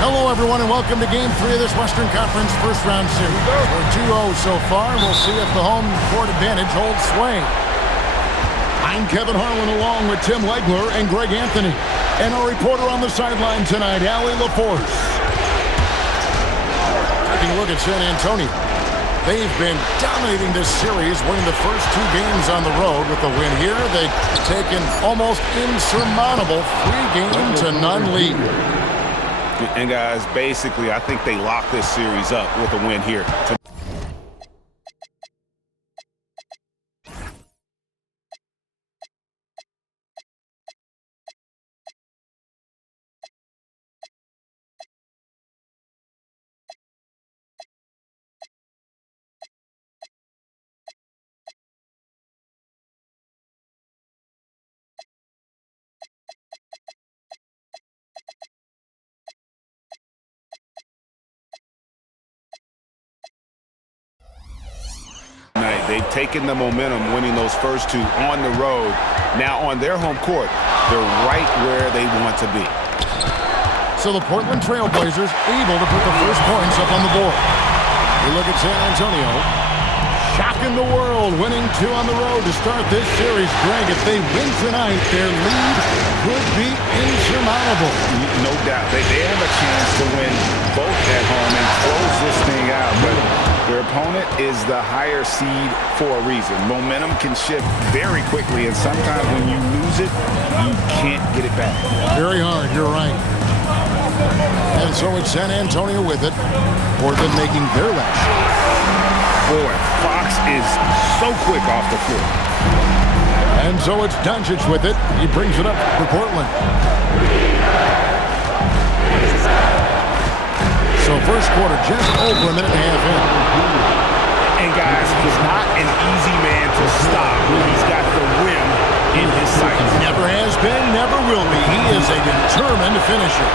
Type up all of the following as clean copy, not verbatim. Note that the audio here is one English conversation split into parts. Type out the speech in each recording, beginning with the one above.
Hello, everyone, and welcome to Game 3 of this Western Conference first-round series. We're 2-0 so far. We'll see if the home court advantage holds sway. I'm Kevin Harlan along with Tim Legler and Greg Anthony. And our reporter on the sideline tonight, Allie LaForce. Taking a look at San Antonio. They've been dominating this series, winning the first two games on the road. With the win here, they've taken almost insurmountable 3-game-to-none lead. And guys, basically, I think they locked this series up with a win here. They've taken the momentum, winning those first two on the road. Now on their home court, they're right where they want to be. So the Portland TrailBlazers able to put the first points up on the board. We look at San Antonio. Shocking the world, winning two on the road to start this series. Greg, if they win tonight, their lead could be insurmountable. No doubt. They have a chance to win both at home and close this thing out. But their opponent is the higher seed for a reason. Momentum can shift very quickly, and sometimes when you lose it, you can't get it back. Very hard, you're right. And so it's San Antonio with it. Portland making their last shot. Boy, Fox is so quick off the floor. And so it's Doncic with it. He brings it up for Portland. So first quarter just over a minute and a half in. And guys, he's not an easy man to stop when he's got the rim in his sights. Never has been, never will be. He is a determined finisher.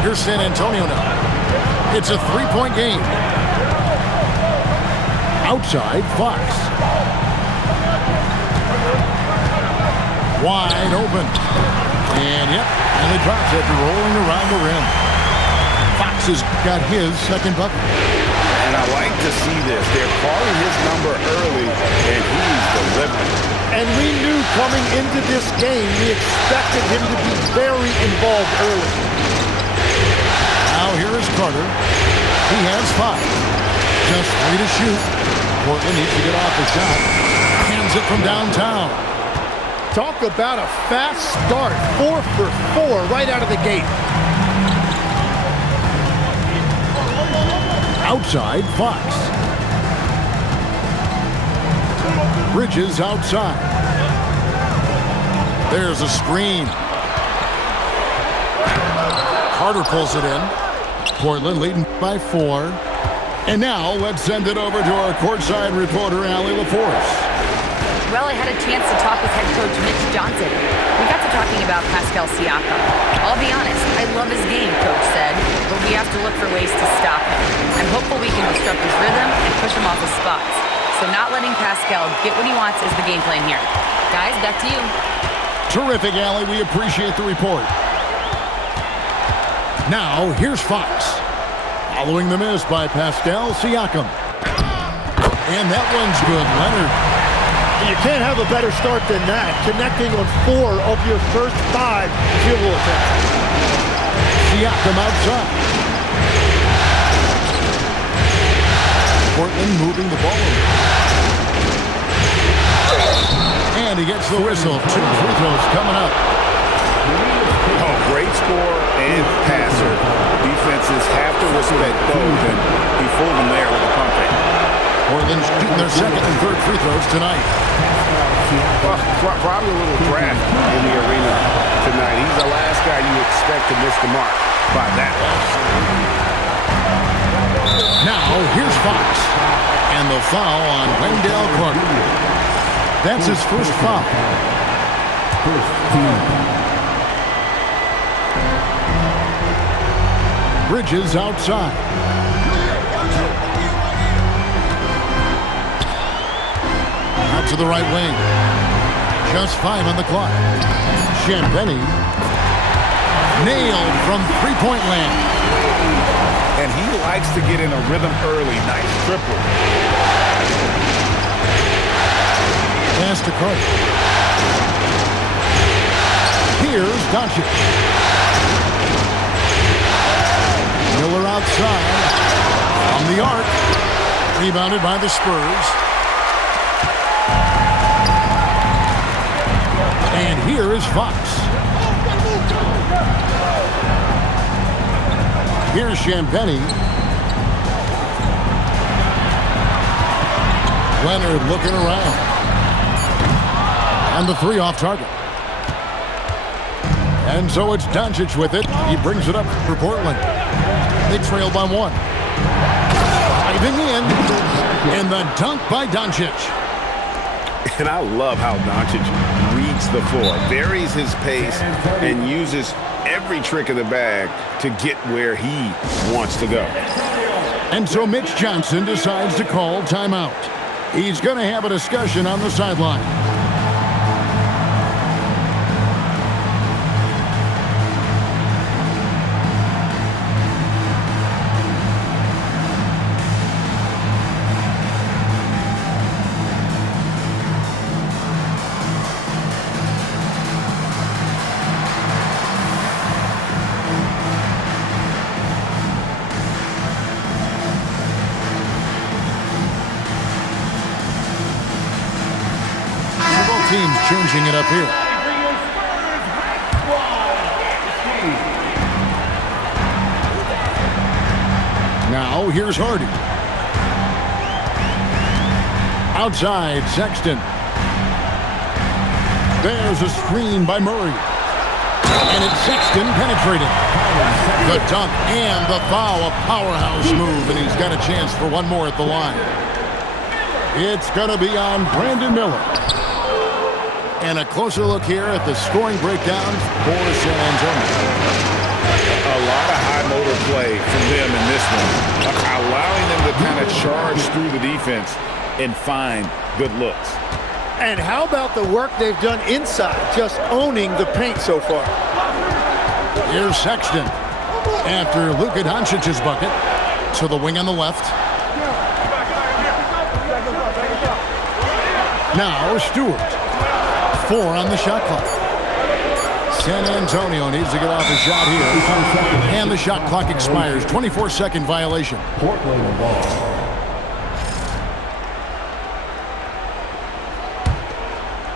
Here's San Antonio now. It's a three-point game. Outside, Fox. Wide open. And he drops it, rolling around the rim. Fox has got his second bucket. And I like to see this. They're calling his number early, and he's delivering. And we knew coming into this game, we expected him to be very involved early. Now here is Carter. He has 5. Just 3 to shoot. Portland needs to get off the shot. Hands it from downtown. Talk about a fast start. 4 for 4 right out of the gate. Outside, Fox. Bridges outside. There's a screen. Carter pulls it in. Portland leading by 4. And now let's send it over to our courtside reporter, Allie LaForce. Well, I had a chance to talk with head coach Mitch Johnson. We got to talking about Pascal Siakam. I'll be honest, I love his game, Coach said, but we have to look for ways to stop him. I'm hopeful we can disrupt his rhythm and push him off his spots. So not letting Pascal get what he wants is the game plan here. Guys, back to you. Terrific, Allie. We appreciate the report. Now, here's Fox. Following the miss by Pascal Siakam. And that one's good, Leonard. You can't have a better start than that. Connecting on 4 of your first 5 field goal attempts. Siakam outside. Portland moving the ball. And he gets the whistle. 2 free throws coming up. Oh, great scorer and passer. Defenses have to respect both, and he fooled them there with the pump fake. Portland shooting their second and third free throws tonight. Probably a little draft in the arena tonight. He's the last guy you expect to miss the mark by that much. Now, here's Fox. And the foul on Wendell Carter. That's his first foul. Bridges outside. Out to the right wing. Just 5 on the clock. Champagny. Nailed from three-point land. And he likes to get in a rhythm early. Nice triple. Pass to Curry. Here's Doncic. Miller outside. On the arc. Rebounded by the Spurs. And here is Fox. Here's Champagny. Leonard looking around. And the three off target. And so it's Doncic with it. He brings it up for Portland. They trail by one. Diving in. And the dunk by Doncic. And I love how Doncic reads the floor, varies his pace, and uses every trick of the bag to get where he wants to go. And so Mitch Johnson decides to call timeout. He's going to have a discussion on the sideline. Teams changing it up here. Now here's Hardy. Outside, Sexton. There's a screen by Murray. And it's Sexton penetrating. The dunk and the foul, a powerhouse move, and he's got a chance for one more at the line. It's going to be on Brandon Miller. And a closer look here at the scoring breakdown for San Antonio. A lot of high motor play from them in this one, allowing them to kind of charge through the defense and find good looks. And how about the work they've done inside, just owning the paint so far? Here's Sexton after Luka Doncic's bucket to the wing on the left. Now Stewart. 4 on the shot clock. San Antonio needs to get off a shot here. And the shot clock expires. 24-second violation.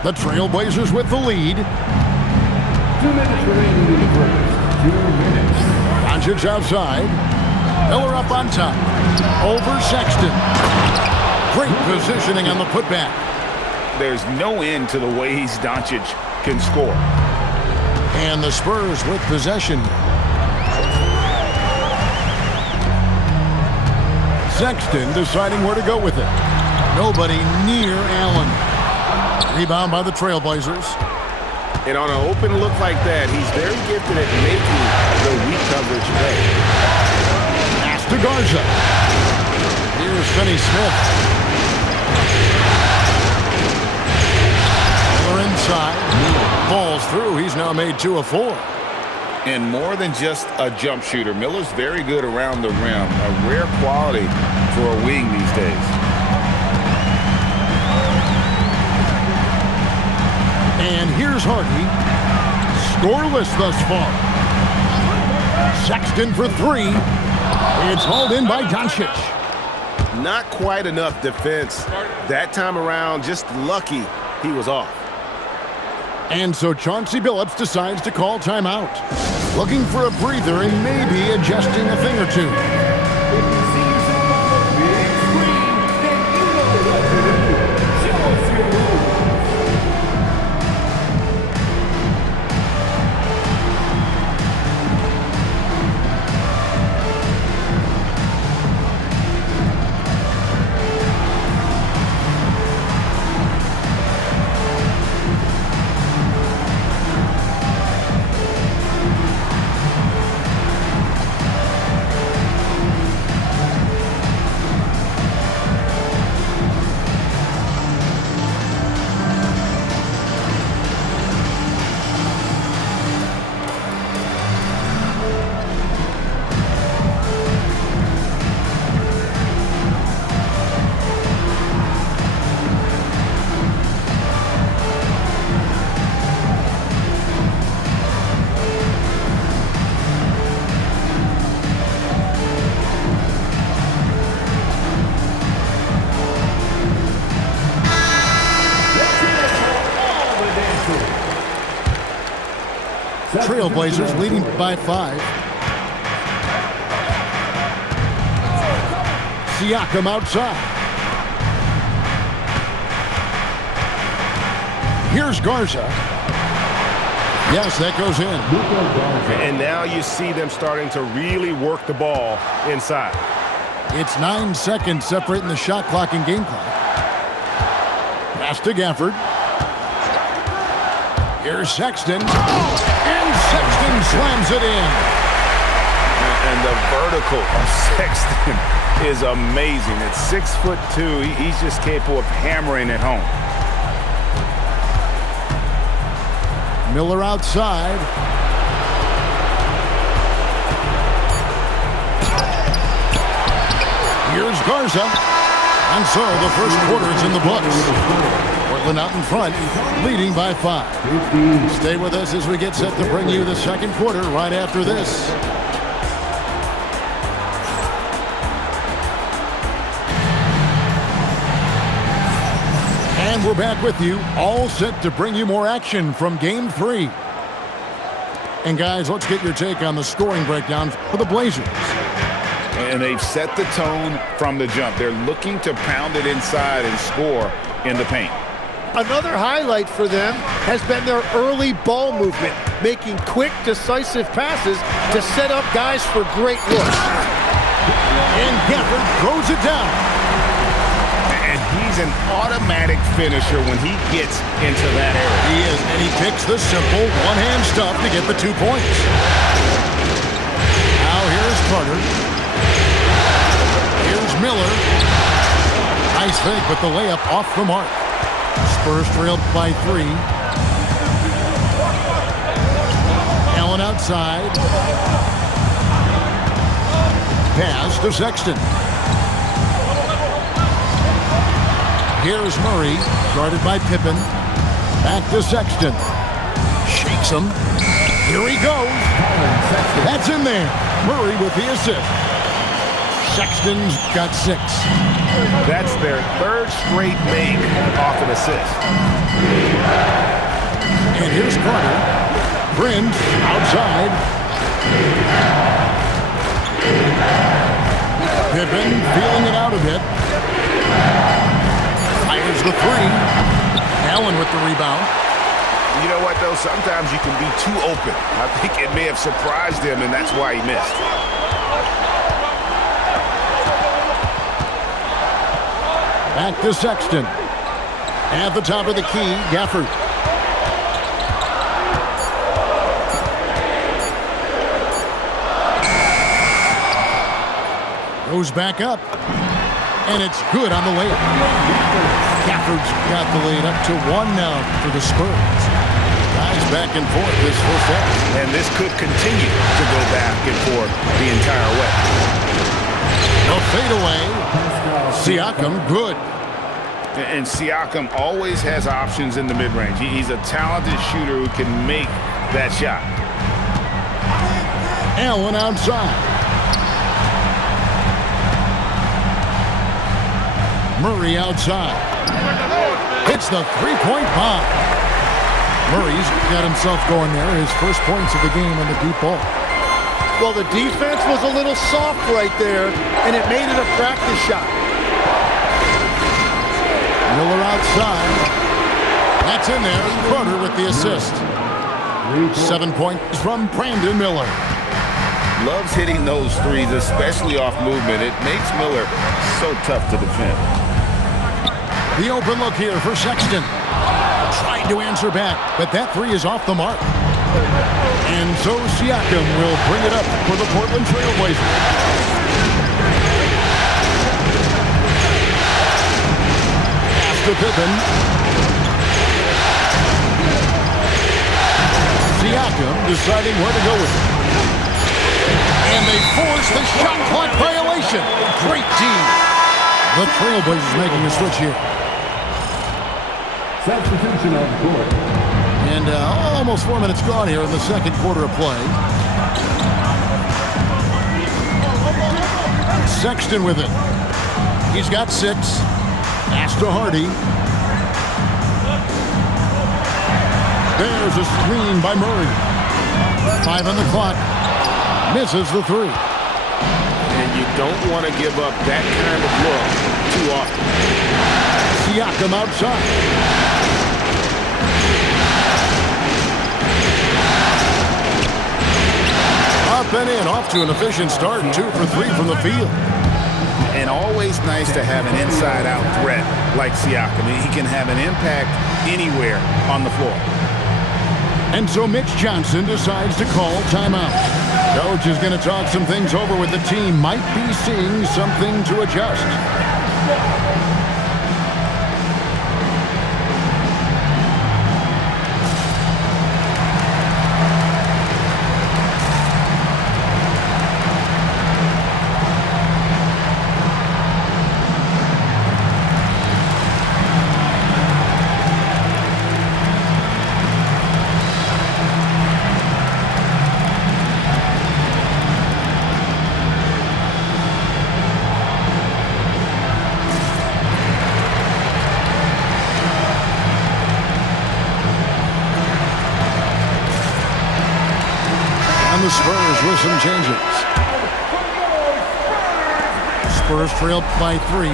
The TrailBlazers with the lead. 2 minutes remaining in the first. 2 minutes. Doncic outside. Miller up on top. Over Sexton. Great positioning on the putback. There's no end to the ways Doncic can score. And the Spurs with possession. Sexton deciding where to go with it. Nobody near Allen. Rebound by the TrailBlazers. And on an open look like that, he's very gifted at making the weak coverage pay. Pass to Garza. Here's Finney Smith. Inside. Falls through. He's now made 2 of 4. And more than just a jump shooter, Miller's very good around the rim. A rare quality for a wing these days. And here's Hardy. Scoreless thus far. Sexton for 3. It's hauled in by Doncic. Not quite enough defense that time around. Just lucky he was off. And so Chauncey Billups decides to call timeout. Looking for a breather and maybe adjusting a thing or two. Trailblazers leading by 5. Siakam outside. Here's Garza. Yes, that goes in. And now you see them starting to really work the ball inside. It's 9 seconds separating the shot clock and game clock. Pass to Gafford. Here's Sexton. And Sexton slams it in. And the vertical of Sexton is amazing. At 6'2", he's just capable of hammering it home. Miller outside. Here's Garza. And so the first quarter is in the books. Portland out in front, leading by 5. Stay with us as we get set to bring you the second quarter right after this. And we're back with you, all set to bring you more action from Game 3. And guys, let's get your take on the scoring breakdown for the Blazers. And they've set the tone from the jump. They're looking to pound it inside and score in the paint. Another highlight for them has been their early ball movement, making quick, decisive passes to set up guys for great looks. And Gafford throws it down. And he's an automatic finisher when he gets into that area. He is, and he picks the simple one-hand stuff to get the 2 points. Now here's Carter. Here's Miller. Nice fake, but the layup off the mark. Spurs trailed by 3. Allen outside. Pass to Sexton. Here's Murray, guarded by Pippen. Back to Sexton. Shakes him. Here he goes. That's in there. Murray with the assist. Sexton's got 6. That's their third straight make off an assist. And here's Carter. Prince outside. Pippen feeling it out a bit. Fires the 3. Allen with the rebound. You know what, though? Sometimes you can be too open. I think it may have surprised him, and that's why he missed. Back to Sexton. At the top of the key, Gafford. Goes back up. And it's good on the layup. Gafford's got the lead up to 1 now for the Spurs. Guys back and forth this first half. And this could continue to go back and forth the entire way. A fadeaway. Siakam, good. And Siakam always has options in the mid-range. He's a talented shooter who can make that shot. Allen outside. Murray outside. Hits the three-point bomb. Murray's got himself going there. His first points of the game on the deep ball. Well, the defense was a little soft right there, and it made it a practice shot. Miller outside. That's in there. Carter with the assist. 7 points from Brandon Miller. Loves hitting those threes, especially off movement. It makes Miller so tough to defend. The open look here for Sexton. Tried to answer back, but that 3 is off the mark. And so Siakam will bring it up for the Portland Trailblazers. Pass to Pippen. Siakam deciding where to go with it. And they force the shot clock violation. Great team. The Trailblazers making a switch here. Substitution on the court. And almost 4 minutes gone here in the second quarter of play. Sexton with it. He's got 6. Pass to Hardy. There's a screen by Murray. 5 on the clock. Misses the three. And you don't want to give up that kind of look too often. Siakam outside. Up and in, off to an efficient start. 2 for 3 from the field. And always nice to have an inside-out threat like Siakam. He can have an impact anywhere on the floor. And so Mitch Johnson decides to call timeout. Coach is going to talk some things over with the team. Might be seeing something to adjust. The Spurs with some changes. Spurs trailed by 3.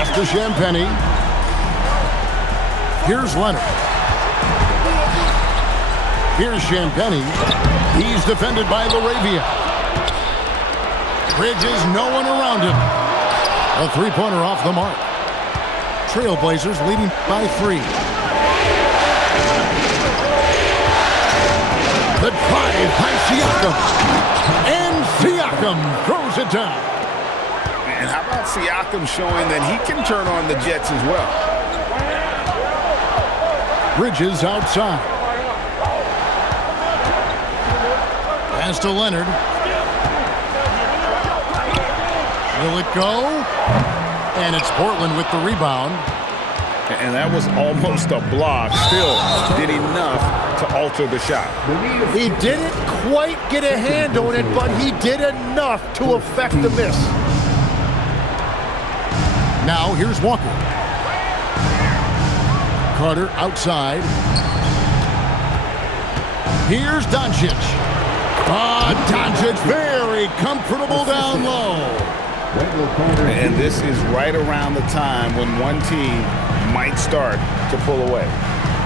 After Champagny. Here's Leonard. Here's Champagny. He's defended by Laravia. Bridges, no one around him. A three-pointer off the mark. TrailBlazers leading by 3. The drive by Siakam. And Siakam throws it down. And how about Siakam showing that he can turn on the Jets as well? Bridges outside. Pass to Leonard. Will it go? And it's Portland with the rebound. And that was almost a block. Still did enough to alter the shot. He didn't quite get a hand on it, but he did enough to affect the miss. Now here's Walker. Carter outside. Here's Doncic. Doncic very comfortable down low. And this is right around the time when one team might start to pull away.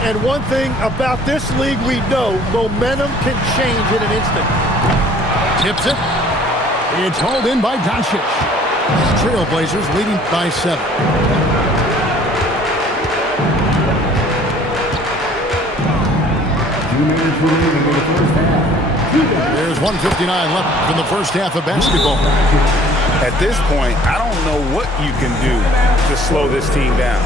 And one thing about this league we know, momentum can change in an instant. Tips it. It's hauled in by Doncic. TrailBlazers leading by 7. There's 1:59 left in the first half of basketball. At this point, I don't know what you can do to slow this team down.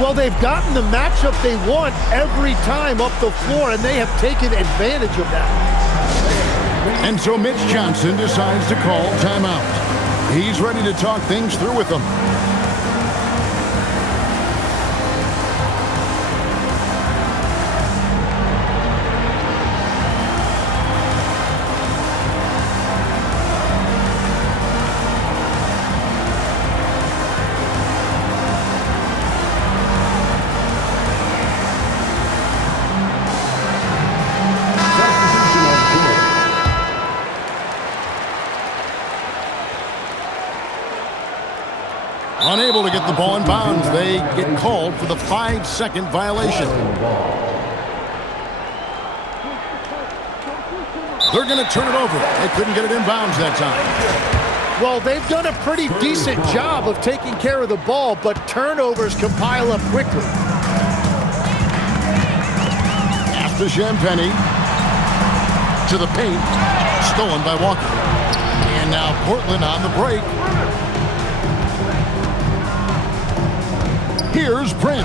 Well, they've gotten the matchup they want every time up the floor, and they have taken advantage of that. And so Mitch Johnson decides to call timeout. He's ready to talk things through with them. Unable to get the ball in bounds. They get called for the 5-second violation. They're going to turn it over. They couldn't get it in bounds that time. Well, they've done a pretty decent job of taking care of the ball, but turnovers can pile up quickly. After Champagny to the paint. Stolen by Walker. And now Portland on the break. Here's Prince.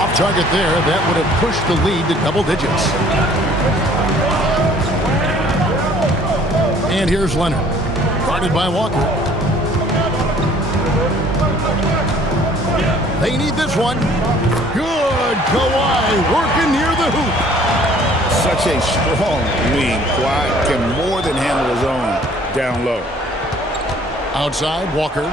Off target there. That would have pushed the lead to double digits. And here's Leonard. Guarded by Walker. They need this one. Good. Kawhi working near the hoop. Such a strong wing. Kawhi can more than handle his own down low. Outside, Walker.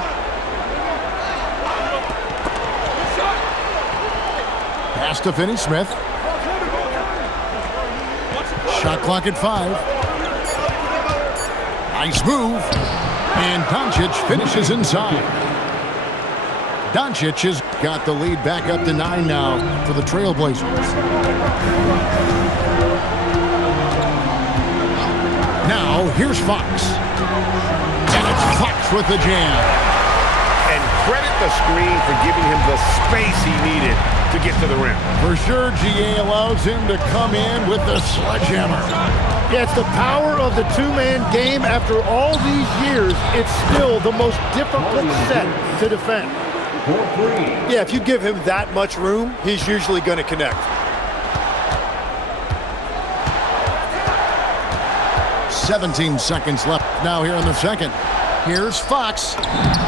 Pass to Finney-Smith. Shot clock at 5. Nice move. And Doncic finishes inside. Doncic has got the lead back up to 9 now for the TrailBlazers. Now, here's Fox. And it's Fox with the jam. And credit the screen for giving him the space he needed to get to the rim. For sure, GA allows him to come in with the sledgehammer. Yeah, it's the power of the two-man game. After all these years, it's still the most difficult set to defend. Yeah, if you give him that much room, he's usually going to connect. 17 seconds left now here in the second. Here's Fox.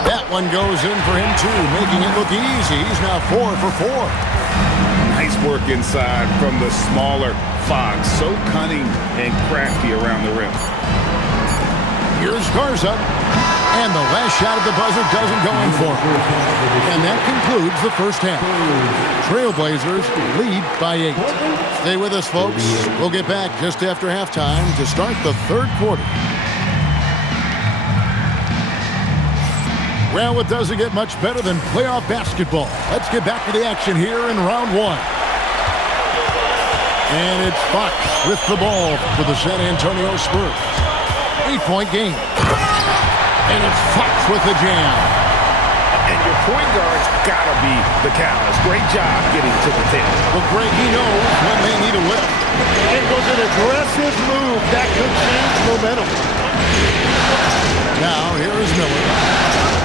That one goes in for him too, making it look easy. He's now 4 for 4. Nice work inside from the smaller Fox. So cunning and crafty around the rim. Here's Garza. And the last shot at the buzzer doesn't go in for him. And that concludes the first half. TrailBlazers lead by 8. Stay with us, folks. We'll get back just after halftime to start the third quarter. Well, it doesn't get much better than playoff basketball. Let's get back to the action here in round 1. And it's Fox with the ball for the San Antonio Spurs. 8-point game. And it's Fox with the jam. And your point guard's got to be the catalyst. Great job getting to the tip. Well, Greg, he knows when they need a lift. It was an aggressive move that could change momentum. Now, here is Miller.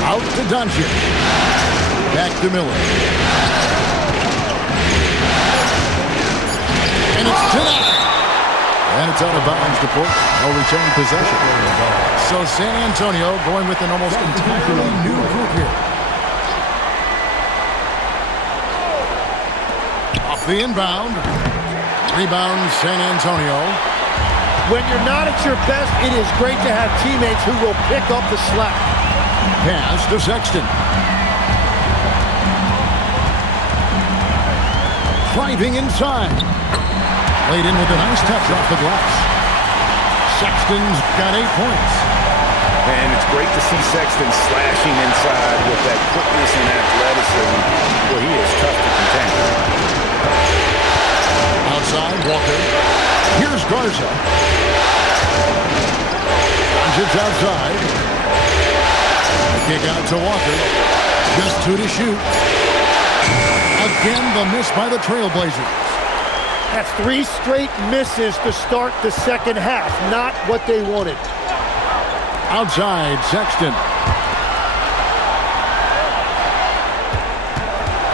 Out to Doncic. Back to Miller. And it's tonight. And it's out of bounds to Portland. No return possession. So San Antonio going with an almost entirely new group here. Off the inbound. Rebound San Antonio. When you're not at your best, it is great to have teammates who will pick up the slack. Pass to Sexton. Driving inside. Laid in with a nice touch off the glass. Sexton's got 8 points. And it's great to see Sexton slashing inside with that quickness and athleticism where he is tough to contain. Outside, Walker. Here's Garza. It's outside. Kick out to Walker. Just 2 to shoot. Again, the miss by the TrailBlazers. That's 3 straight misses to start the second half. Not what they wanted. Outside, Sexton.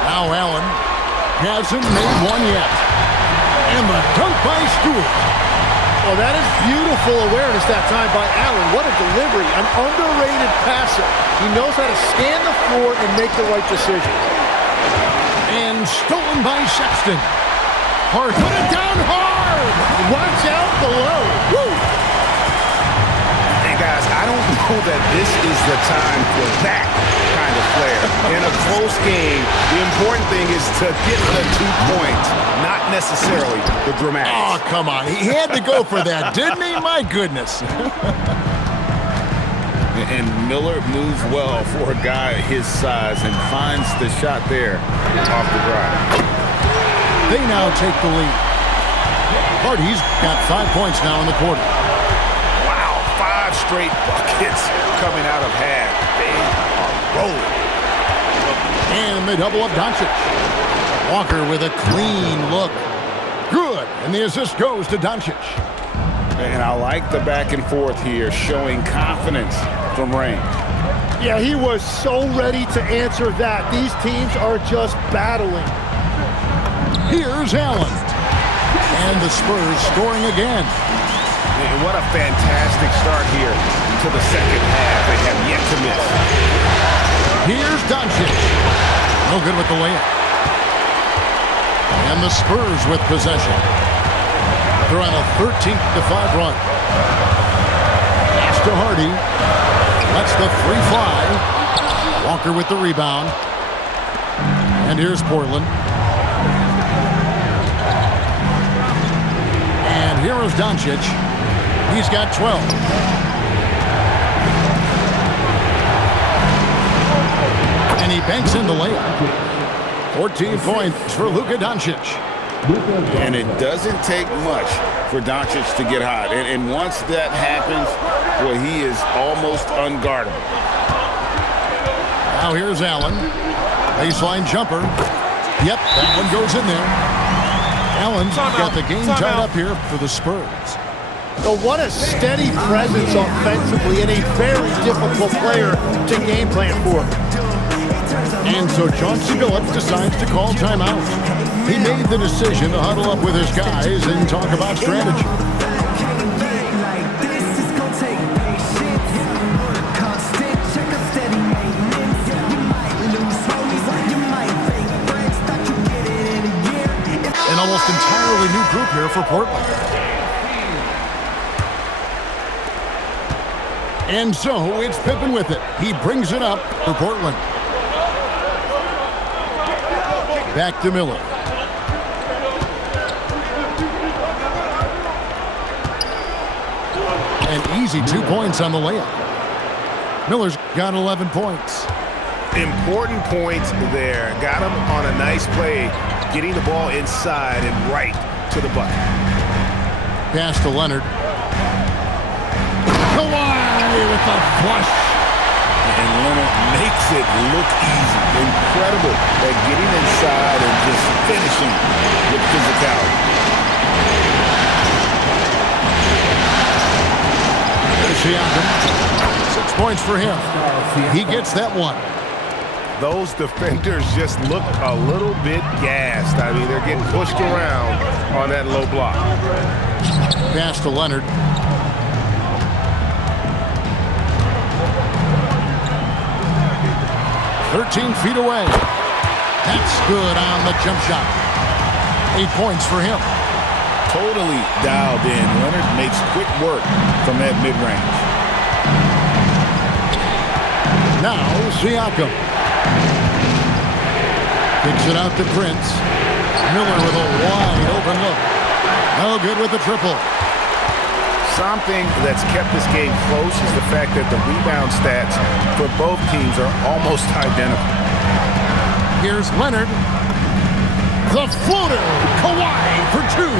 Now Allen hasn't made one yet. And the dunk by Stewart. Well, that is beautiful awareness that time by Allen. What a delivery. An underrated passer. He knows how to scan the floor and make the right decision. And stolen by Sexton. Hard. Put it down hard. Watch out below. Woo! Hey, guys, I don't know that this is the time for that kind of flair. In a close game, the important thing is to get the 2 points, not necessarily the dramatics. Oh, come on. He had to go for that, didn't he? My goodness. And Miller moves well for a guy his size and finds the shot there off the drive. They now take the lead. Hardy's got 5 points now in the quarter. Wow, 5 straight buckets coming out of half. They are rolling. And they double up Doncic. Walker with a clean look. Good. And the assist goes to Doncic. And I like the back and forth here, showing confidence from range. Yeah, he was so ready to answer that. These teams are just battling. Here's Allen. And the Spurs scoring again. And what a fantastic start here to the second half. They have yet to miss. Here's Doncic. No good with the layup. And the Spurs with possession. They're on a 13-5 run. Pass to Hardy. Lets the 3 fly. Walker with the rebound. And here's Portland. Here is Doncic. He's got 12. And he banks in the layup. 14 points for Luka Doncic. And it doesn't take much for Doncic to get hot. And once that happens, well, he is almost unguardable. Now here's Allen. Baseline jumper. Yep, that one goes in there. Allen's got the game tied up here for the Spurs. So what a steady presence offensively and a very difficult player to game plan for. And so Chauncey Billups decides to call timeout. He made the decision to huddle up with his guys and talk about strategy. An almost entirely new group here for Portland. And so it's Pippen with it. He brings it up for Portland. Back to Miller. An easy 2 points on the layup. Miller's got 11 points. Important points there. Got him on a nice play, getting the ball inside and right to the bucket. Pass to Leonard. Kawhi with the flush. And Leonard makes it look easy. Incredible at getting inside and just finishing with physicality. Siakam. 6 points for him. He gets that one. Those defenders just look a little bit gassed. I mean, they're getting pushed around on that low block. Pass to Leonard. "13 feet away. That's good on the jump shot. 8 points for him. Totally dialed in. Leonard makes quick work from that mid-range. Now Siakam. Kicks it out to Prince. Miller with a wide open look. No good with the triple. Something that's kept this game close is the fact that the rebound stats for both teams are almost identical. Here's Leonard. The floater. Kawhi for 2.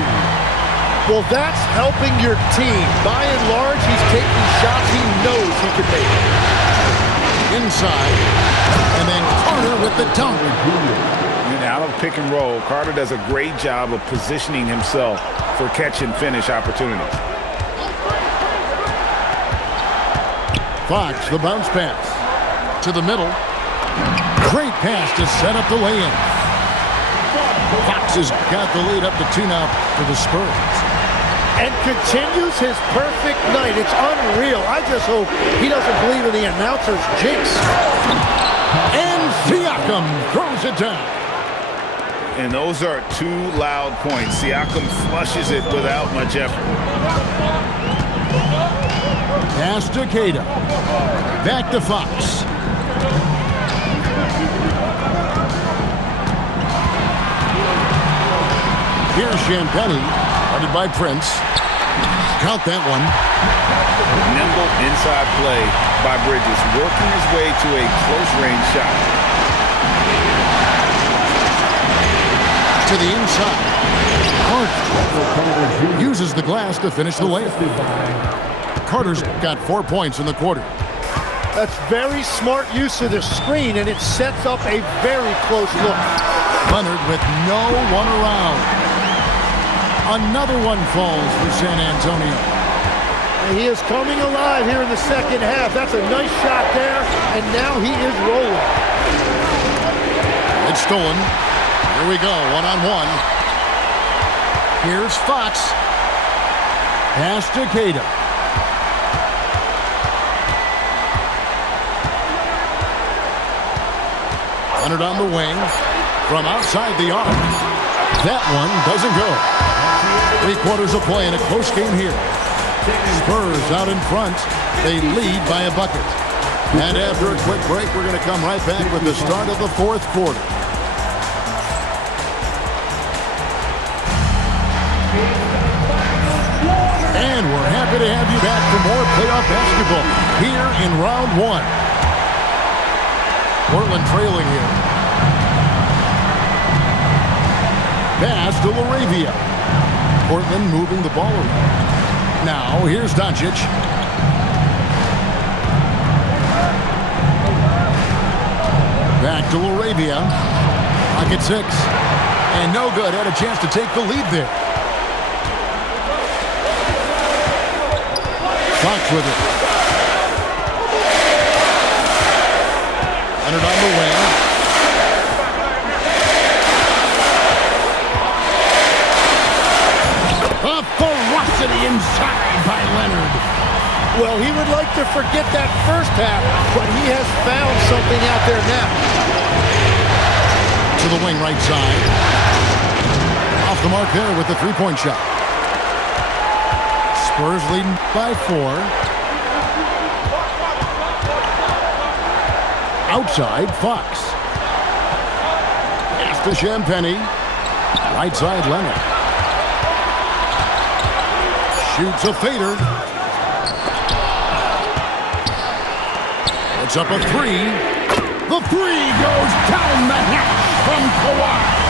Well, that's helping your team. By and large, he's taking shots he knows he can make. Inside. And then Carter with the dunk. And out of pick and roll, Carter does a great job of positioning himself for catch and finish opportunities. Fox, the bounce pass. To the middle. Great pass to set up the lay-in. Fox has got the lead up to 2 now for the Spurs. And continues his perfect night. It's unreal. I just hope he doesn't believe in the announcer's jinx. And Siakam throws it down. And those are 2 loud points. Siakam flushes it without much effort. Pass to Gara. Back to Fox. Here's Champagny, guarded by Prince. Count that one. Nimble inside play by Bridges, working his way to a close-range shot. To the inside. Carter uses the glass to finish the layup. Carter's got 4 points in the quarter. That's very smart use of the screen, and it sets up a very close look. Leonard with no one around. Another one falls for San Antonio. He is coming alive here in the second half. That's a nice shot there, and now he is rolling. It's stolen. Here we go, one-on-one. Here's Fox. Pass to Gara. Leonard on the wing. From outside the arc. That one doesn't go. 3 quarters of play in a close game here. Spurs out in front. They lead by a bucket. And after a quick break, we're going to come right back with the start of the 4th quarter. Happy to have you back for more playoff basketball here in round one. Portland trailing here. Pass to Laravia. Portland moving the ball around. Now, here's Doncic. Back to Laravia. Pocket 6. And no good. Had a chance to take the lead there. Fox with it. Leonard on the wing. A ferocity inside by Leonard. Well, he would like to forget that first half, but he has found something out there now. To the wing right side. Off the mark there with the three-point shot. Spurs leading by 4. Outside, Fox. Pass to Champagny. Right side, Leonard. Shoots a fader. It's up a 3. The 3 goes down the hatch from Kawhi.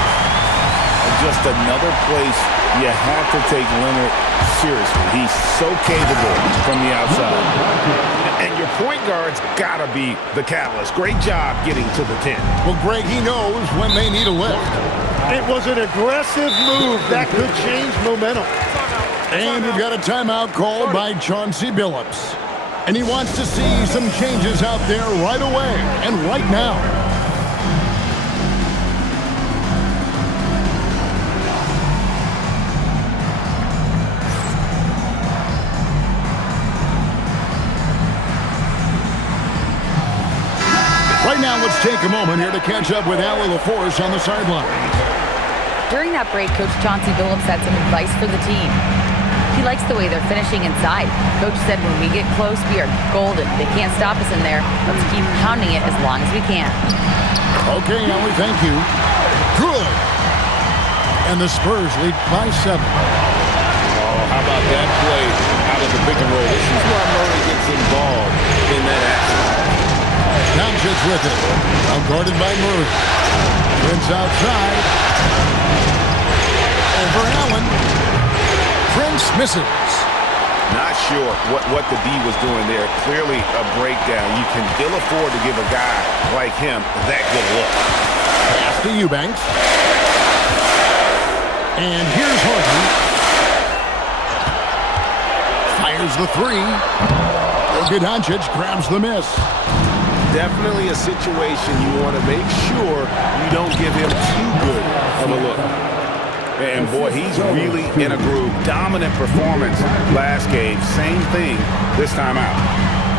Just another place you have to take Leonard seriously. He's so capable from the outside. And your point guard's got to be the catalyst. Great job getting to the 10. Well, Greg, he knows when they need a lift. It was an aggressive move that could change momentum. And we've got a timeout called by Chauncey Billups. And he wants to see some changes out there right away and right now. Right now, let's take a moment here to catch up with Allie LaForce on the sideline. During that break, Coach Chauncey Billups had some advice for the team. He likes the way they're finishing inside. Coach said when we get close, we are golden. They can't stop us in there. Let's keep pounding it as long as we can. Okay, Allie, thank you. Good. And the Spurs lead by 7. Oh, how about that play out of the pick and roll? This is why Murray gets involved in that action. Doncic with it. Now guarded by Murray. Prince outside. Over Allen. Prince misses. Not sure what the D was doing there. Clearly a breakdown. You can ill afford to give a guy like him that good look. Pass to Eubanks. And here's Harden. Fires the 3. Doncic grabs the miss. Definitely a situation you want to make sure you don't give him too good of a look. And boy, he's really in a groove. Dominant performance last game. Same thing this time out.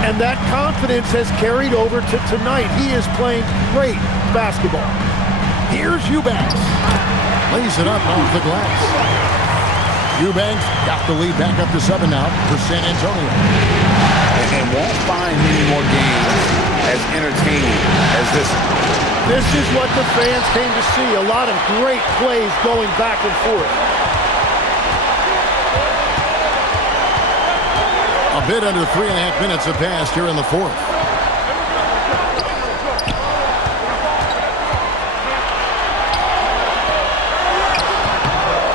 And that confidence has carried over to tonight. He is playing great basketball. Here's Eubanks. Lays it up off the glass. Eubanks got the lead back up to 7 now for San Antonio. And won't find many more games as entertaining as this. This is what the fans came to see. A lot of great plays going back and forth. A bit under 3.5 minutes have passed here in the 4th.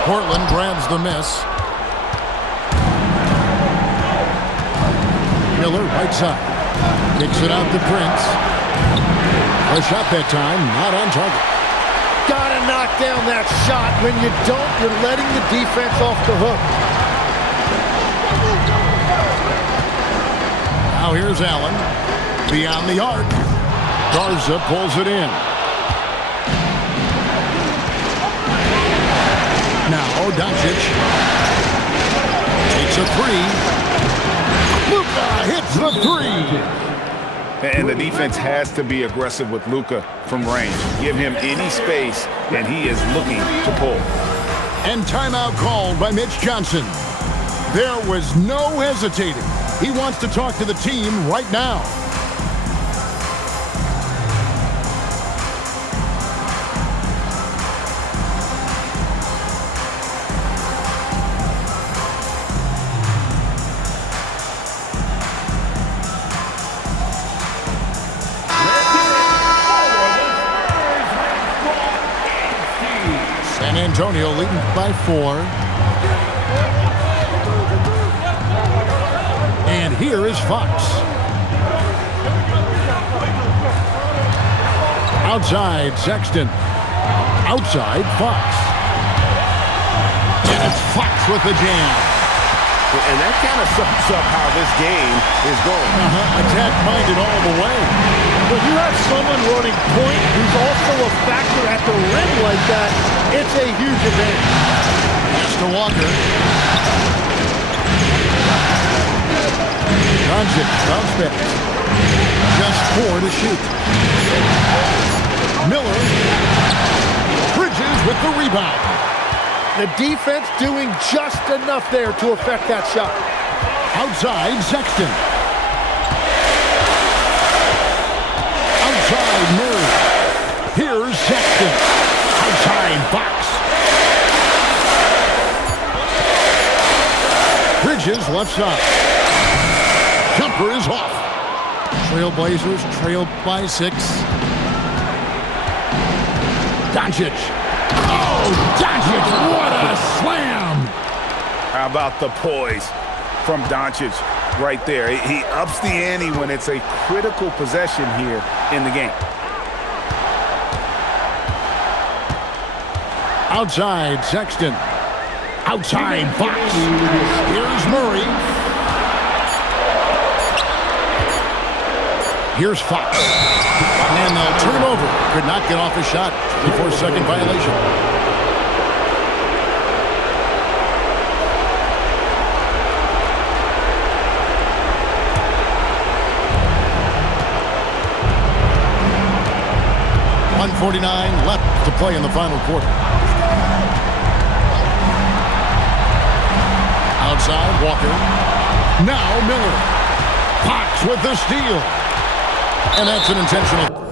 Portland grabs the miss. Miller, right side. Kicks it out to Prince. A shot that time, not on target. Gotta knock down that shot. When you don't, you're letting the defense off the hook. Now here's Allen. Beyond the arc. Garza pulls it in. Now Doncic takes a 3. Luka hits the 3. And the defense has to be aggressive with Luka from range. Give him any space, and he is looking to pull. And timeout called by Mitch Johnson. There was no hesitating. He wants to talk to the team right now. San Antonio leading by 4. And here is Fox. Outside, Sexton. Outside, Fox. And it's Fox with the jam. And that kind of sums up how this game is going. Attack-minded all the way. When you have someone running point who's also a factor at the rim like that, it's a huge advantage. Pass to Walker. Doncic, bounce back. Just 4 to shoot. Miller. Bridges with the rebound. The defense doing just enough there to affect that shot. Outside, Sexton. Outside, Murray. Here's Sexton. Outside, Fox. Bridges left side. Jumper is off. TrailBlazers trail by 6. Doncic. Oh, Doncic, what a slam! How about the poise from Doncic right there? He ups the ante when it's a critical possession here in the game. Outside, Sexton. Outside, Fox. Here's Murray. Here's Fox. And they'll turn over. Could not get off a shot. 24-second violation. .149 left to play in the final quarter. Outside, Walker. Now Miller. Fox with the steal. And that's an intentional.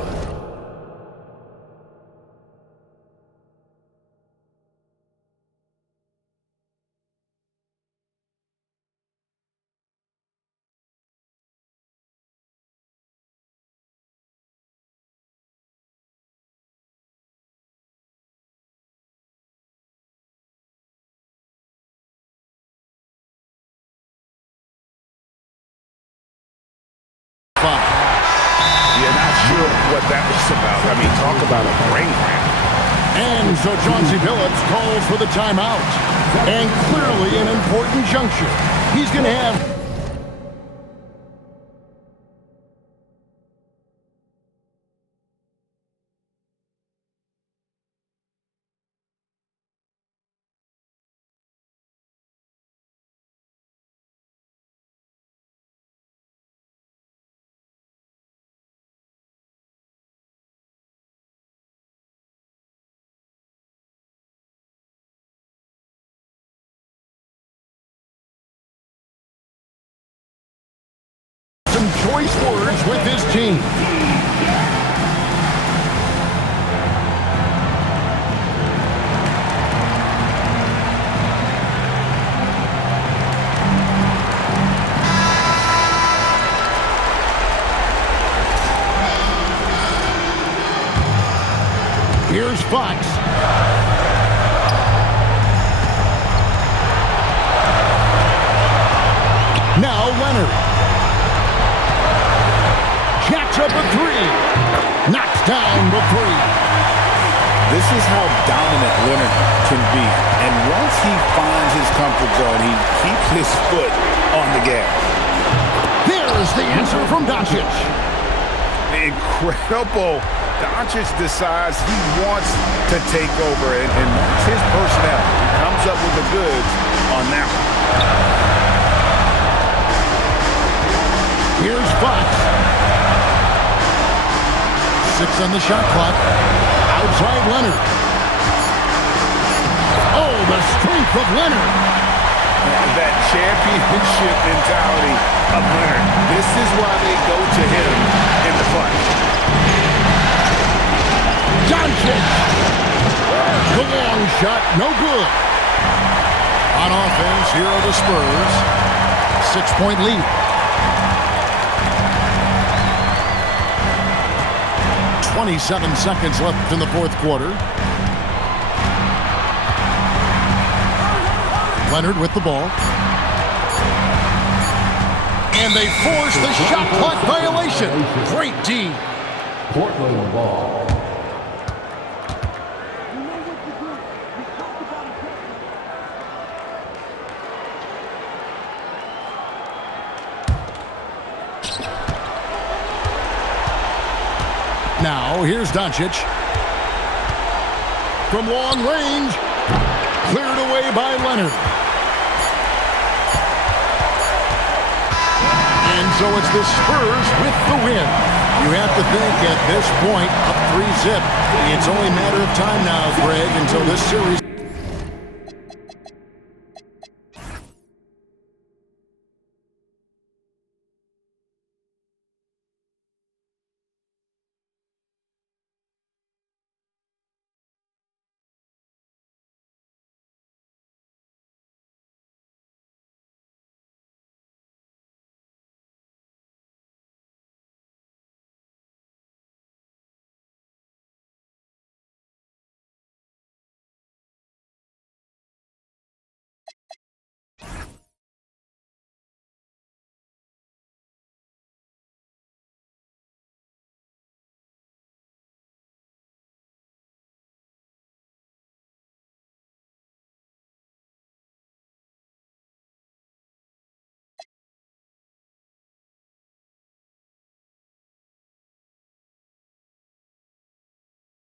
You're not sure what that was about. I mean, talk about a brain cramp. And so Chauncey Billups calls for the timeout. And clearly an important juncture. He's going to have... some choice words with his team. Here's Fox. Now Leonard. Jacks up a 3. Knocks down the 3. This is how dominant Leonard can be. And once he finds his comfort zone, he keeps his foot on the gas. There's the answer from Doncic. Incredible. Doncic decides he wants to take over, and that's his personnel. He comes up with the goods on that one. Here's Fox. 6 on the shot clock. Outside Leonard. Oh, the strength of Leonard. That championship mentality of Leonard. This is why they go to him in the clutch. Doncic. The long shot, no good. On offense, here are the Spurs. 6-point lead. 27 seconds left in the fourth quarter. Leonard with the ball. And they force the shot clock violation. Great D. Portland ball. Now, here's Doncic. From long range. Cleared away by Leonard. And so it's the Spurs with the win. You have to think at this point, up 3-zip. It's only a matter of time now, Greg, until this series